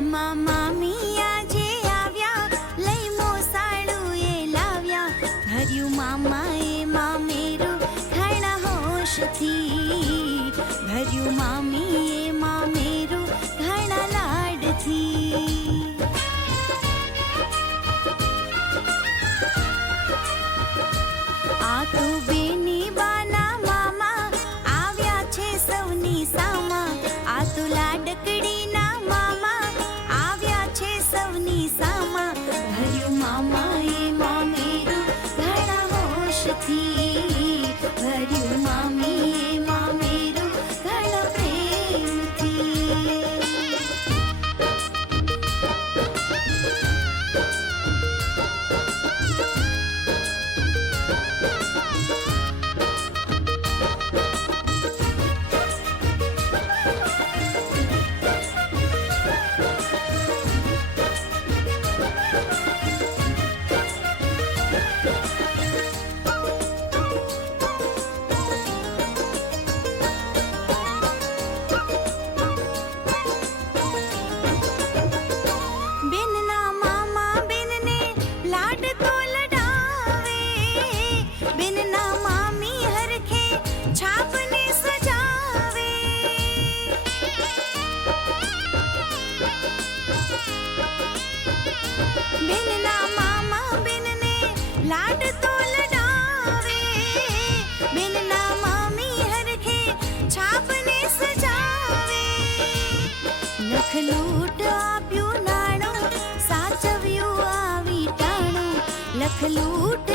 મામા મામી આજે આવ્યા, લઈ મોસાળું એ લાવ્યા. ભર્યું મામાએ મામેરું ઘણા હોશથી, ભર્યું મામીએ મામેરું ઘણા લાડથી. આ તો બેની બાના મામા આવ્યા છે સૌની સામા. આ તો લાડકડીના મામા આવ્યા છે સૌની સામા. ભર્યું મામાએ મામેરું ઘણા હોશથી, ભર્યું મામીએ મામેરું ઘણા પ્રેમથી. બેનના મામા બેનને લાડ તો લડાવે, બેનના મામી હરખે છાપને સજાવે. બેનના મામા બેનને લાડ તો લડાવે, બેનના મામી હરખે છાપને સજાવે. લખલૂટ આપ્યું નાણું, સાચવ્યું આવી ટાણું. લખલૂટ